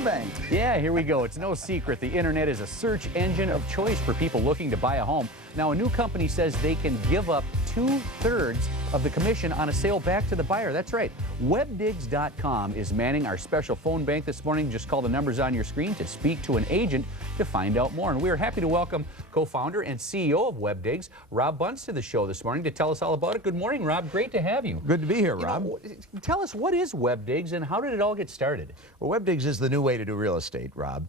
phone bank. Yeah, here we go. It's no secret the internet is a search engine of choice for people looking to buy a home. Now, a new company says they can give up 2/3 of the commission on a sale back to the buyer. That's right. Webdigs.com is manning our special phone bank this morning. Just call the numbers on your screen to speak to an agent to find out more. And we are happy to welcome co-founder and CEO of Webdigs, Rob Bunce, to the show this morning to tell us all about it. Good morning, Rob. Great to have you. Good to be here, Rob. Tell us, what is Webdigs and how did it all get started? Well, Webdigs is the new way to do real estate, Rob.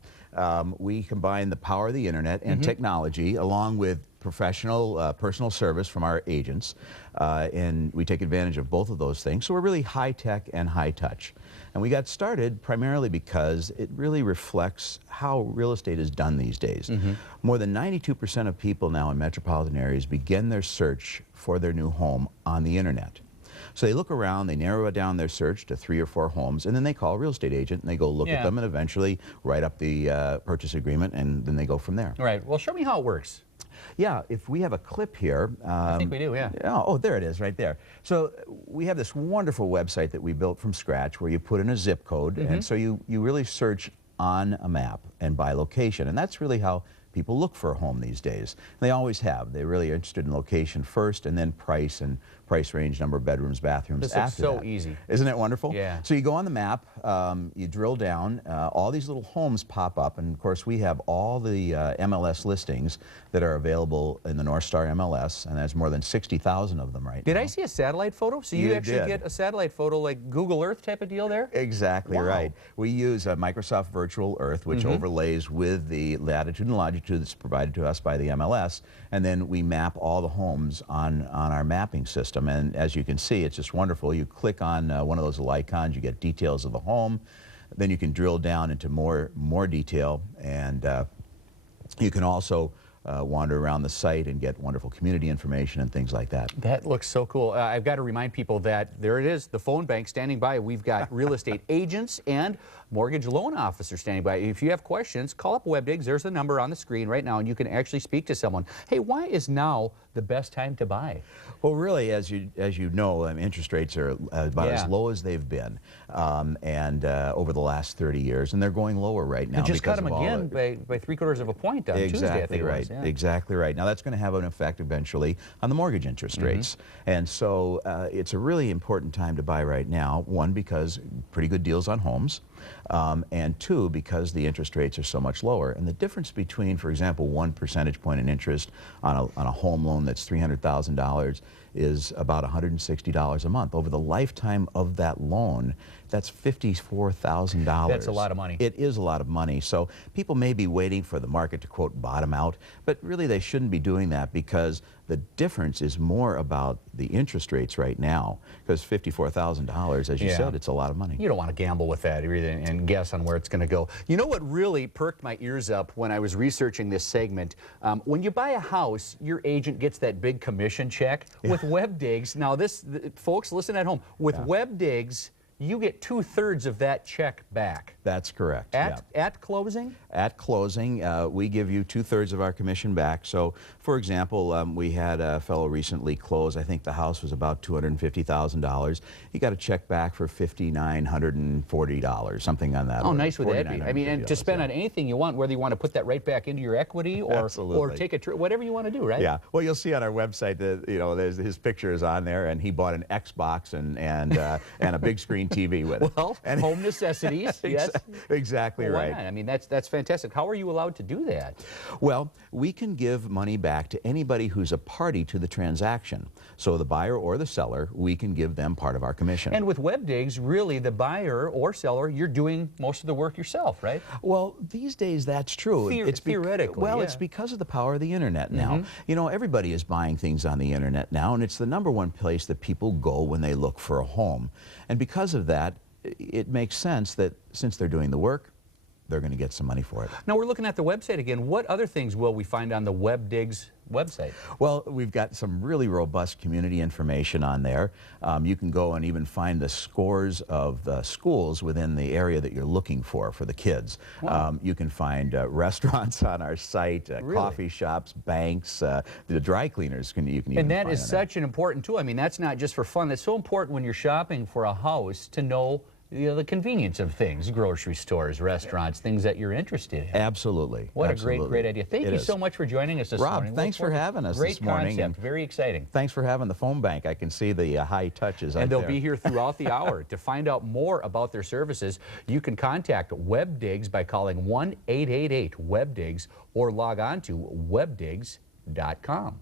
We combine the power of the internet and technology along with professional personal service from our agents, and we take advantage of both of those things. So we're really high tech and high touch. And we got started primarily because it really reflects how real estate is done these days. More than 92% of people now in metropolitan areas begin their search for their new home on the internet. So they look around, they narrow down their search to 3 or 4 homes, and then they call a real estate agent and they go look at them and eventually write up the purchase agreement, and then they go from there. All right. Well, show me how it works. Yeah, if we have a clip here. I think we do, yeah. Oh, there it is right there. So we have this wonderful website that we built from scratch where you put in a zip code, and so you really search on a map and by location, and that's really how people look for a home these days. They always have. They're really interested in location first, and then price and price range, number of bedrooms, bathrooms this after so that. Easy. Isn't it wonderful? Yeah. So you go on the map, you drill down, all these little homes pop up, and of course we have all the MLS listings that are available in the North Star MLS, and there's more than 60,000 of them right now. Did I see a satellite photo? So you actually did. get a satellite photo like Google Earth type of deal there? Exactly right. We use Microsoft Virtual Earth, which overlays with the latitude and longitude that's provided to us by the MLS, and then we map all the homes on our mapping system. And as you can see, it's just wonderful. You click on one of those little icons, you get details of the home, then you can drill down into more detail, and you can also wander around the site and get wonderful community information and things like that. That looks so cool. I've got to remind people that there it is, the phone bank standing by. We've got real estate agents and mortgage loan officers standing by. If you have questions, call up Webdigs. There's the number on the screen right now, and you can actually speak to someone. Hey, why is now the best time to buy? Well, really, as you know, interest rates are about as low as they've been, and over the last 30 years, and they're going lower right now. You just cut them again by 3/4 of a point on Tuesday, I think it was. Yeah. Exactly right. Now that's going to have an effect eventually on the mortgage interest rates, and so it's a really important time to buy right now. One, because pretty good deals on homes, and two, because the interest rates are so much lower. And the difference between, for example, 1 percentage point in interest on a home loan that's $300,000 is about $160 a month. Over the lifetime of that loan, that's $54,000. That's a lot of money. It is a lot of money. So people may be waiting for the market to, quote, bottom out, but really they shouldn't be doing that, because the difference is more about the interest rates right now, because $54,000, as you said, it's a lot of money. You don't want to gamble with that and guess on where it's going to go. You know what really perked my ears up when I was researching this segment? When you buy a house, your agent gets that big commission check. With Webdigs, now folks, listen at home, with Webdigs, you get 2/3 of that check back. That's correct. At closing? At closing, we give you 2/3 of our commission back. So, for example, we had a fellow recently close. I think the house was about $250,000. He got a check back for $5,940, something on that. Oh, nice would that be? I mean, and to spend on anything you want, whether you want to put that right back into your equity or take a trip, whatever you want to do, right? Yeah. Well, you'll see on our website that his picture is on there, and he bought an Xbox and a big screen TV with it. Well, home necessities. Yes. Exactly right. I mean, that's fantastic. How are you allowed to do that? Well, we can give money back to anybody who's a party to the transaction. So the buyer or the seller, we can give them part of our commission. And with Webdigs, really the buyer or seller, you're doing most of the work yourself, right? Well, these days that's true. Theoretically, it's because of the power of the internet now. You know, everybody is buying things on the internet now, and it's the #1 place that people go when they look for a home. And because of that, it makes sense that since they're doing the work, they're going to get some money for it. Now we're looking at the website again. What other things will we find on the Webdigs website? Well, we've got some really robust community information on there. You can go and even find the scores of the schools within the area that you're looking for the kids. Wow. You can find restaurants on our site, coffee shops, banks, the dry cleaners. You can even and that find is such an important tool. I mean, that's not just for fun. That's so important when you're shopping for a house to know the convenience of things, grocery stores, restaurants, things that you're interested in. Absolutely. What Absolutely. a great idea. Thank you so much for joining us this morning. Rob, thanks for having us this morning. Great concept, very exciting. Thanks for having the phone bank. I can see the high touches out And they'll there. be here throughout the hour. To find out more about their services, you can contact Webdigs by calling 1-888-WEBDIGS or log on to webdigs.com.